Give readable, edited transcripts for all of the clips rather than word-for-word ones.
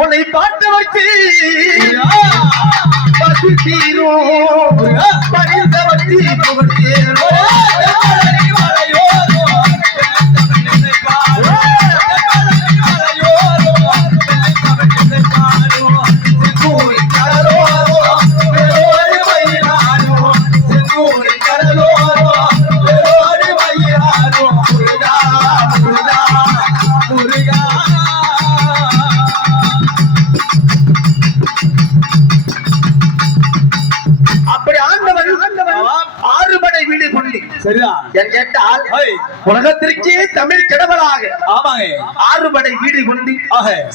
உன்னை பார்த்து வச்சு பசி தீரும் பரிந்த வச்சு புகழ்த்தேரோ கேட்டால் உலகத்திற்கே தமிழ் கடவுளாக ஆறுபடை வீடு கொண்டு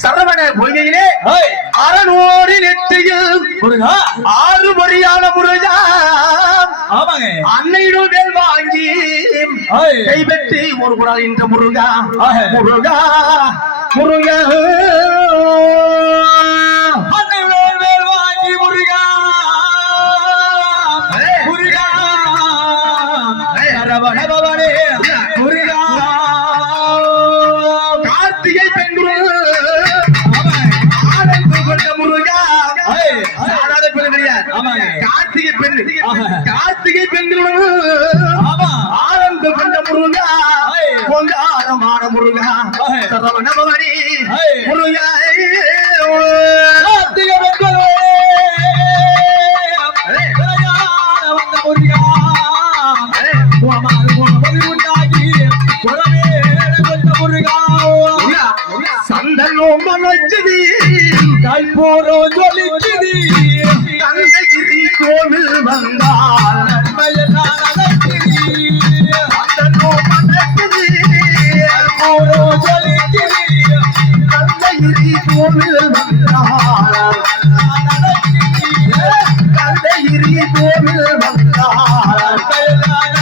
சரவண பொய்கையிலே அரணோடு நெற்றியில் ஆறு மொழியான முருகா அன்னையிடம் வேல் வாங்கி கைப்பற்றி ஒரு குரல் என்ற முருகா முருகா முருகா அன்னையிடம் வேல் வாங்கி முருகா கார்த்திகை பெண்குரு ஆனந்த கொண்ட முருகா கார்த்திகை பெண் கார்த்திகை பெண்குரு ஆனந்த கொண்ட முருகா பொங்காரமான முருகா சரவணபவனி முருகா கார்த்திகை பெண்குரு சந்தனோம் மனச்சதி கல்பூரோ ஜொலிச்சதி தந்தைகிரி கோவில் வந்தால் நன்மையெல்லாம் நடக்குது சந்தனோம் மனச்சதி கல்பூரோ ஜொலிச்சதி தந்தைகிரி கோவில் வந்தால் தந்தைகிரி கோவில் வந்தால் நன்மையெல்லாம்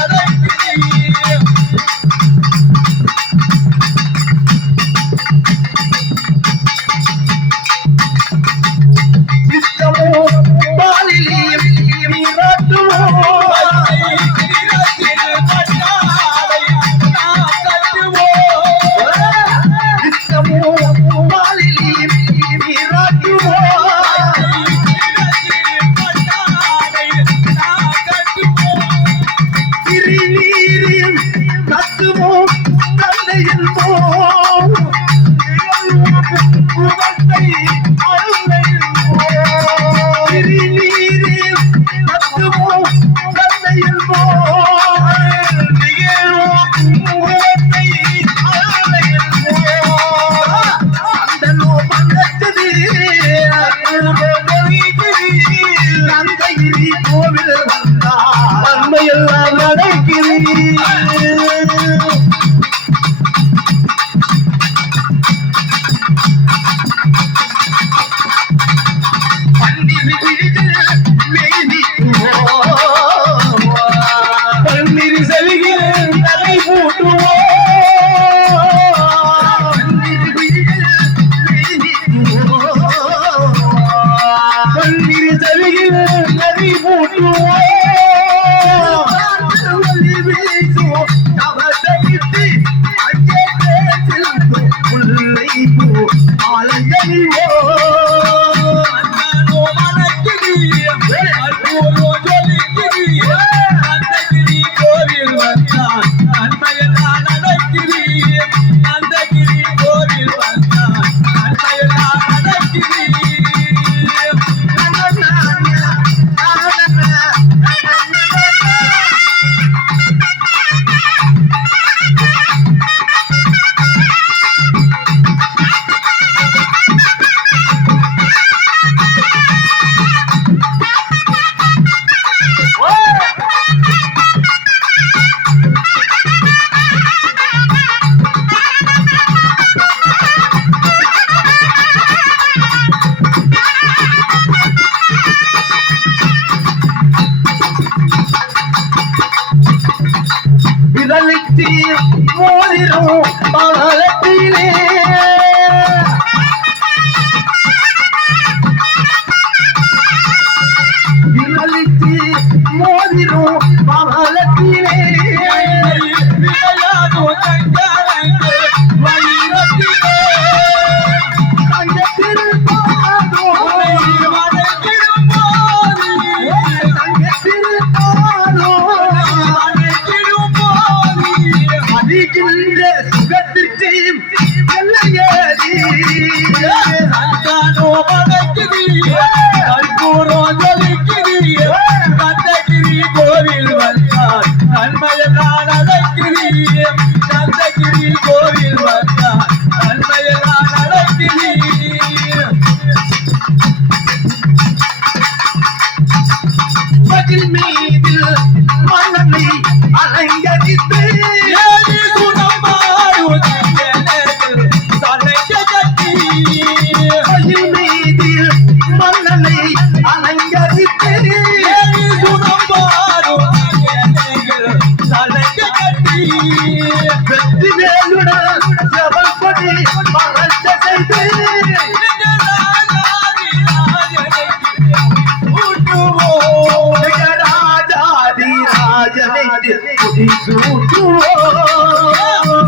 செவியில் நதி மூட்டுவோம் ஒளி வீசும் கவசையிட்டு அங்கே பேசில் முல்லை பூ ஆலங்கனிவோ மோதிரம் பாலத்திலே விரலிட்டு மோதிரம் பாலத்திலே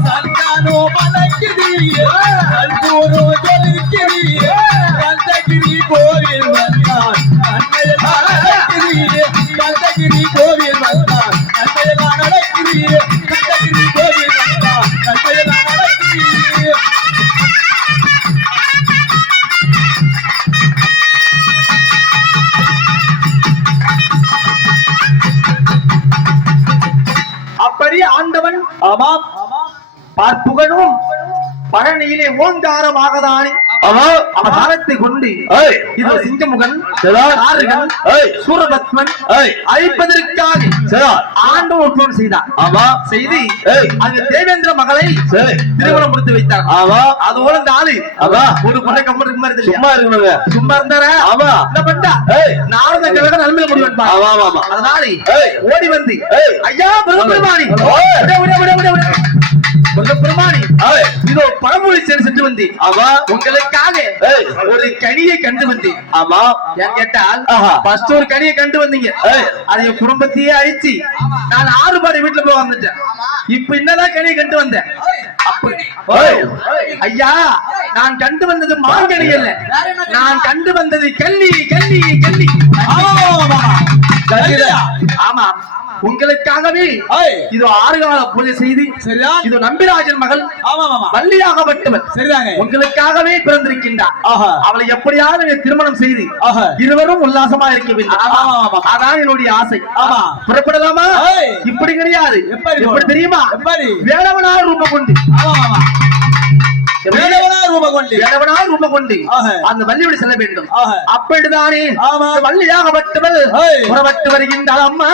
சந்தானோ மலக்கிறிய கல்பூரோ ஜலிக்கிறிய கந்தகிரி கோவில் வந்தான் கந்தகிரி கோவில் வந்தான் நன்மையெல்லாம் நடக்கிறிய கந்தகிரி கோவில் வந்தான் நன்மையெல்லாம் நடக்கிறிய அப்படி ஆண்டவன் ஆமாம் பார்ப்புகனும் பழனியிலே ஓங்காரமாகதானே அவதாரத்தை கொண்டு இது சிங்கமுகன் சூரபத்மன் அழிப்பதற்காக ஆண்டவன் செய்தார் செய்து அங்கு தேவேந்திர மகளை திருமணம் முடித்து வைத்தார் அதோட இந்த ஆளு ஒரு முறை கம்மருக்கு மாதிரி சும்மா இருக்கணுங்க சும்மா இருந்தார என்ன பண்ணா நானும் எங்க நன்மையில முடிவெடுப்பான் அதனால ஓடி வந்து ஐயா பிரம்மபெருமானி பிரமாணி இதோ பழமொழி சென்று வந்து உங்களுக்காக ஒரு கனியை கண்டு வந்தேன் ஆமா ஏன் கேட்டால் ஃபர்ஸ்ட் ஒரு கனியை கண்டு வந்தீங்க அதை குடும்பத்தையே அழிச்சு நான் 6 பாடி வீட்டுல போய் வந்துட்டேன் இப்ப என்னதான் கனியை கண்டு வந்தேன் ஐயா நான் கண்டு வந்தது மாங்கனி அல்ல நான் கண்டு வந்தது கள்ளி கள்ளி கள்ளி ஆமா உங்களுக்காகவே இது 6 கால பூஜை செய்து இது நம்பிராஜன் மகள் வள்ளியாகப்பட்டவர் உங்களுக்காகவே பிறந்திருக்கின்றார் அவளை எப்படியாவது திருமணம் செய்து இருவரும் உல்லாசமா இருக்க வேண்டும் அதான் என்னுடைய ஆசை புறப்படலாமா இப்படி கிடையாது எப்படி தெரியுமா வேடவனார் ரூபம் கொண்டு ரூபம் கொண்டு அந்த வள்ளியோடு செல்ல வேண்டும் அப்படிதானே வள்ளியாகப்பட்டவள் புறப்பட்டு வருகின்றாள் அம்மா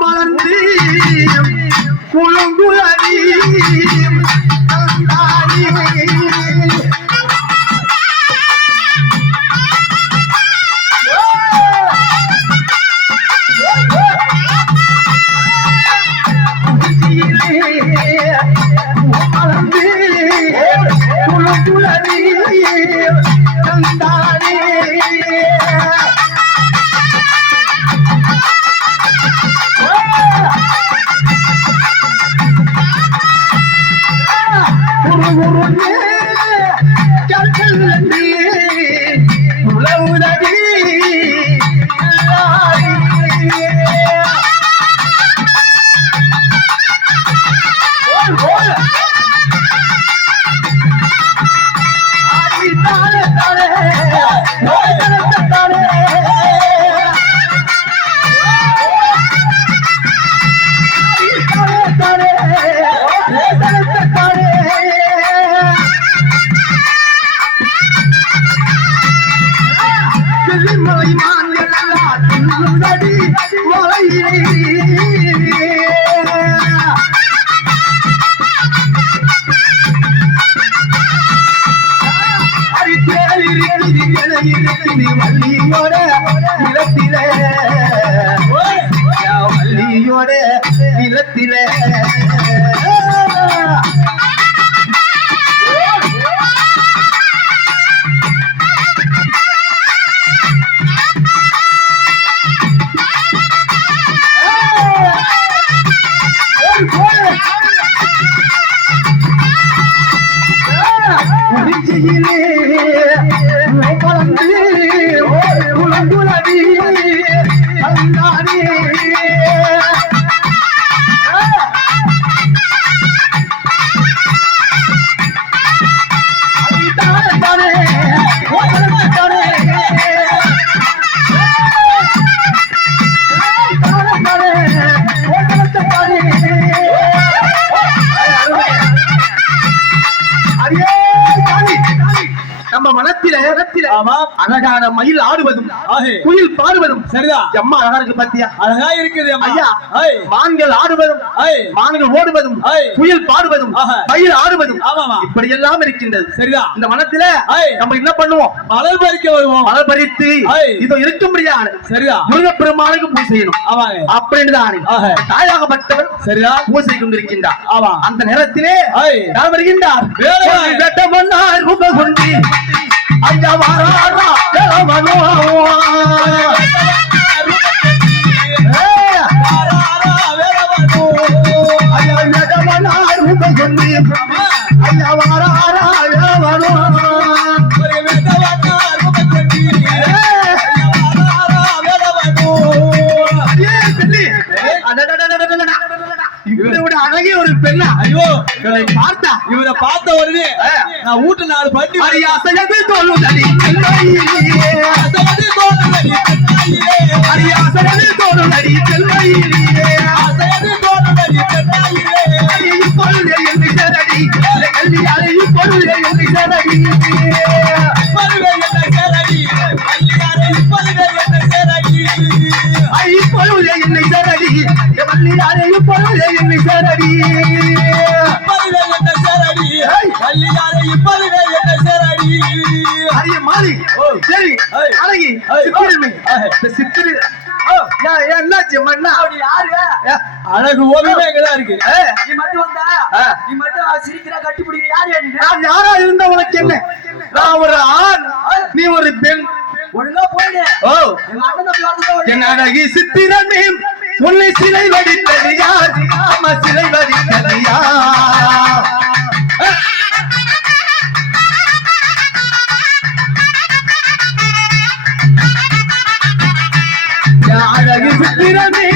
மலர்ந்து குளங்குழலி இது வள்ளியோட நிலத்திலே வள்ளியோட நிலத்திலே அழகான மயில் ஆடுவதும் குயில் பாடுவதும் சரிதான் அம்மா அழகா இருக்கு பத்தியா அழகா இருக்குது ஐயா மான்கள் ஆடுவதும் மான்கள் ஓடுவதும் குயில் பாடுவதும் மயில் ஆடுவதும் இப்படி எல்லாம் இருக்கின்றது சரிதான் இந்த மனத்தில நம்ம என்ன பண்ணுவோம் மலர் பறிக்க வருவோம் மலர் பறித்து இது இருக்க முடியாது சரிதான் முருகப்பெருமானுக்கு பூஜை செய்யணும் அப்படின்னு தான் தாயாகப்பட்டவர் சரிதான் பூஜை கொண்டிருக்கின்றார் அந்த நேரத்திலே யார் வருகின்றார் ரூபகுண்டி ஐயா வாராரா தேவனோ வாராரா வேலவனோ ஐயா வேடவனா ரூபகுண்டி ஐயா வாராரா வேலவனோ ஒரு வேடவனா ரூபகுண்டி ஐயா வாராரா வேலவனோ ஏ பிள்ளை அடடடடடடடட இவரோட அழகே ஒரு பெண்ணா ஐயோ இவரை பார்த்தா இவரை பார்த்த உடனே நான் வீட்டு நாலு பண்ணி அரியாசையது தோளுதடி அசையது தோளுதடி அரியாசையது தோளுதடி செல்வையிலே அசையது தோளுதடி செல்வையிலே அரியும் பொருளே என்று சரடி கல்வி அறையும் பொருளே என்று சரடி பொருளே என்று சரடி கல்வி பொருளே என்று சரடி ஐ பொருளே என்று சரடி கல்வி அறையும் பொருளே என்று சரடி பொருளே என்று சரடி கல்வி அறையும் பொருளே என்று சரடி அரிய மாறி சரி அழகி சித்திரை என்னாச்சு மண்ணா அப்படி யாரு அழகு ஓவியமே இங்கதான் இருக்கு நீ மட்டும் வந்தா நீ மட்டும் சிரிக்கிற கட்டி பிடிக்கிற யாரு நான் யாரா இருந்த உனக்கு என்ன நான் ஒரு ஆண் நீ ஒரு பெண் ஒழுங்கா போயிடு ஓ என் அழகி சித்திரமே உன்னை சிலை வடித்தது யார் அம்மா சிலை வடித்தது யார் அழகு சித்திரமே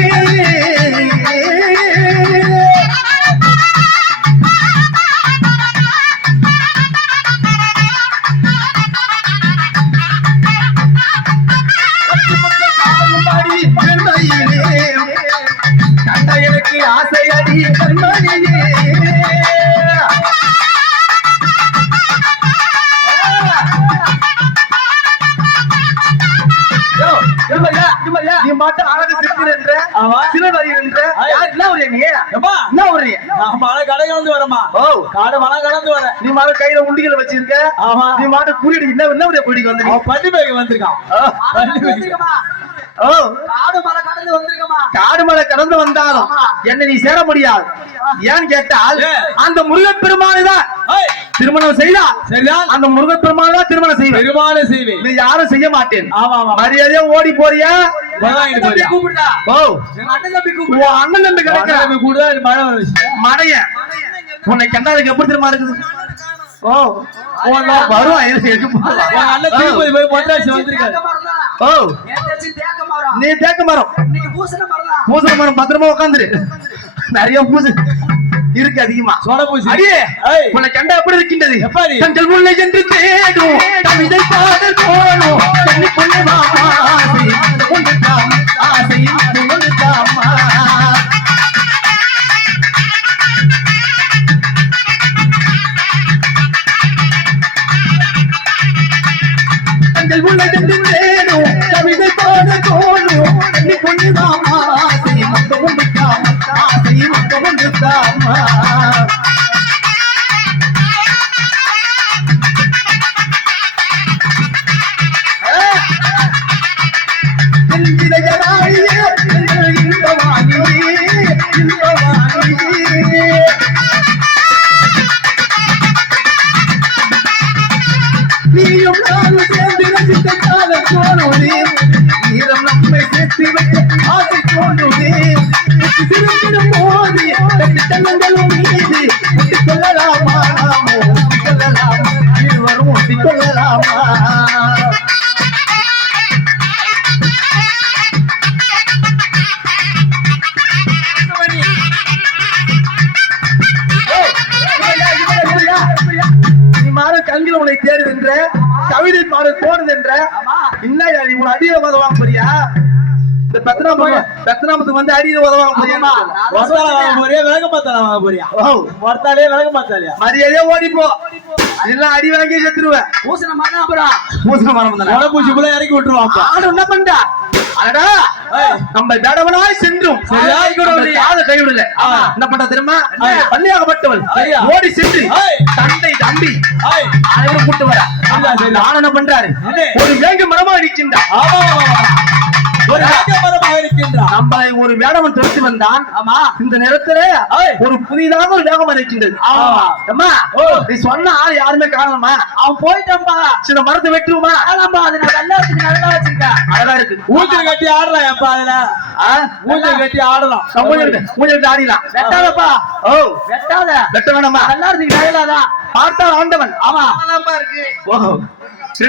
கண்ட எனக்கு ஆசையடி கண்மணியே நீ மட்டும் அழகு சித்திர என்ற சிலவரி என்ற என்ன ஒரு நீ என்ன ஒரு மழை கடை கலந்து வரமா ஓ காடு மழை கலந்து வர நீ மழை கையில உண்டிகளை வச்சிருக்க ஆமா நீ மாட்டு குறியடி என்ன ஒரு குடிக்கு வந்து பள்ளி பேக்கு வந்திருக்கான் ஓ காடு மலை கடந்து வந்திருக்கமா காடு மலை கடந்து வந்தாலும் என்ன நீ சேர முடியாது ஏன்னு கேட்டால் அந்த முருகப்பெருமானுதான் திருமணம் செய்தா சரிதான் அந்த முருகப்பெருமானுதான் திருமணம் செய்வேன் திருமணம் செய்வேன் நீ யாரும் செய்ய மாட்டேன் ஆமா ஆமா மரியாதையா ஓடி போறியா கூப்பிடுறா ஓ அண்ணன் தம்பி கூப்பிடு அண்ணன் தம்பி கிடைக்கிற கூட மழை மழைய உன்னை கண்டாதுக்கு எப்படி திரும்ப இருக்குது ஓ வருவான் அண்ணன் திருப்பதி போய் மொட்டாசி வந்திருக்காரு ஓ நீ தேக்க மரம் பூசண மரம் பத்திரமா உட்காந்துரு நிறைய பூசு இருக்கு அதிகமா சோட பூசி அடியே உன்னை கண்டா எப்படி இருக்கின்றது தங்கள் முல்லை என்று தேடும் கவிதை பாடல் போடும் கண்ணி பொண்ணு மாமா ஆசை ஒன்று தாமா தங்கள் முல்லை என்று தேடும் கவிதை பாடல் போடும் கண்ணி பொண்ணு மாமா ஆசை ஒன்று தாமா ஆசை ஒன்று தாமா சிறுமிடும் போது தன்னங்களும் மீது ஒட்டிக்கொள்ளலாமா ஒட்டிக்கொள்ளலாமா இருவரும் ஒட்டிக்கொள்ளலாமா கண்கள் உன்னை தேடுது என்ற கவிதை பாடு தோணுது என்ற இல்லையா நீ உன் அடியை உதவாங்க போறியா இந்த பத்னாமத்துக்கு வந்து அடியை உதவாங்க போறியா விலக பார்த்தாலே போறியா ஒருத்தாலே விலக பார்த்தாலியா மரியாதையா ஓடி போ இல்ல அடி வாங்கி செத்துருவேன் பூசண மரம் பூசி போல இறக்கி விட்டுருவான் ஆடு என்ன பண்ணா அடடா நம்ம தடவனாய் சென்றும் கைவிடல என்ன பண்ற தெரியுமா பள்ளியாகப்பட்டவள் ஓடி சென்று தந்தை தம்பி அனைவரும் கூட்டு வர நான் என்ன பண்றாரு ஒரு வேங்க மரமா இருக்கின்றான் ஒரு வேகமரமாக இருக்கின்றான் நம்மளை ஒரு வேடவன் துரத்தி வந்தான் ஆமா இந்த நேரத்துல ஒரு புதிதாக ஒரு வேகம் இருக்கின்றது அம்மா நீ சொன்ன ஆள் யாருமே காணலாமா அவன் போயிட்டான்பா சில மரத்தை வெட்டுருமா ஆமாம்பா அது நான் கல்யாணத்துக்கு நல்லா வச்சிருக்கேன் அழகா இருக்கு ஊஞ்சல் கட்டி ஆடலாம் எப்பா அதுல ஊஞ்சல் கட்டி ஆடலாம் ஊஞ்சல் ஆடிலாம் வெட்டாதப்பா ஓ வெட்ட வேணாமா கல்யாணத்துக்கு நகலாதான் பார்த்தால் ஆண்டவன் ஆமா இருக்கு ஓ